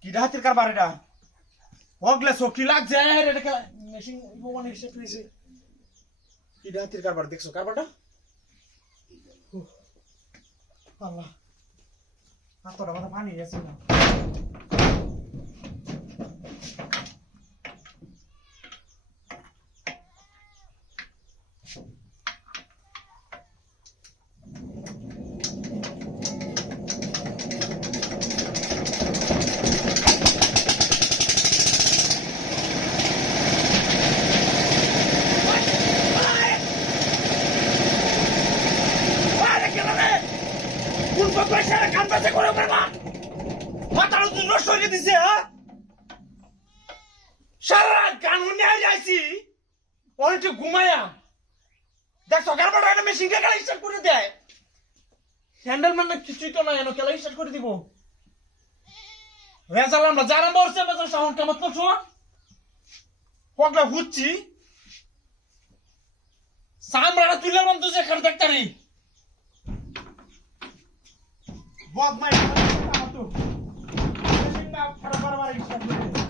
কি হাতের কারবার এটা ওগলে চকি লাগছে এটা মেশিন ভগবানের হিসেব পেয়েছে কি হাতের কারবার দেখছো কারবারটা আল্লাহ হাতটা মাথা পানি গেছে না ঘুমায়া দেখ সকাল বেলা একটা মেশিন কে খেলা স্টার্ট করে দেয় হ্যান্ডেল মানে কিছুই তো না এনো খেলা স্টার্ট করে দিব রেজাল আমরা যারা মরছে বেজার সাউন্ড কেমন করছো কগলা হুচ্ছি সামরাটা তুলে মন তো যে খার দেখতারি বদমাই আমার তো মেশিন না খারাপ বারবার স্টার্ট করে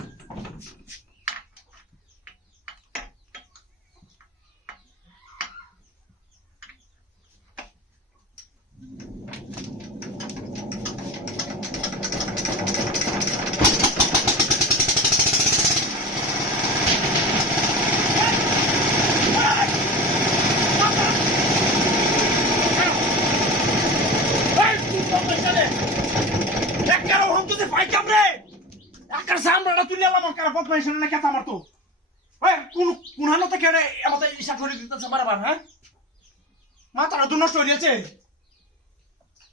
মাথাটা তো নষ্ট হয়ে গেছে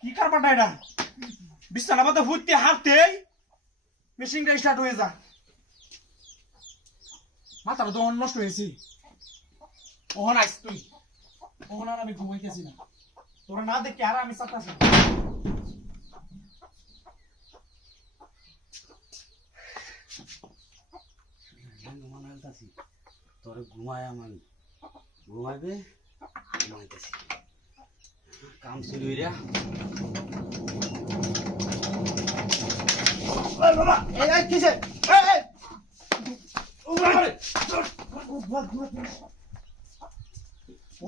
কি কারবারটা এটা বিছানা মধ্যে ফুটতে হাঁটতে মেশিনটা স্টার্ট হয়ে যা মাথাটা তো নষ্ট হয়েছে ওহন আইস তুই ওহন আর আমি ঘুমাইতেছি না তোরা না দেখে আর আমি চাপতাছি তোরে ঘুমায় আমি ঘুমাইবে ঘুমাইতেছি কাম শুরু হইরা ওই বাবা এই কিসে এই ও বাবা রে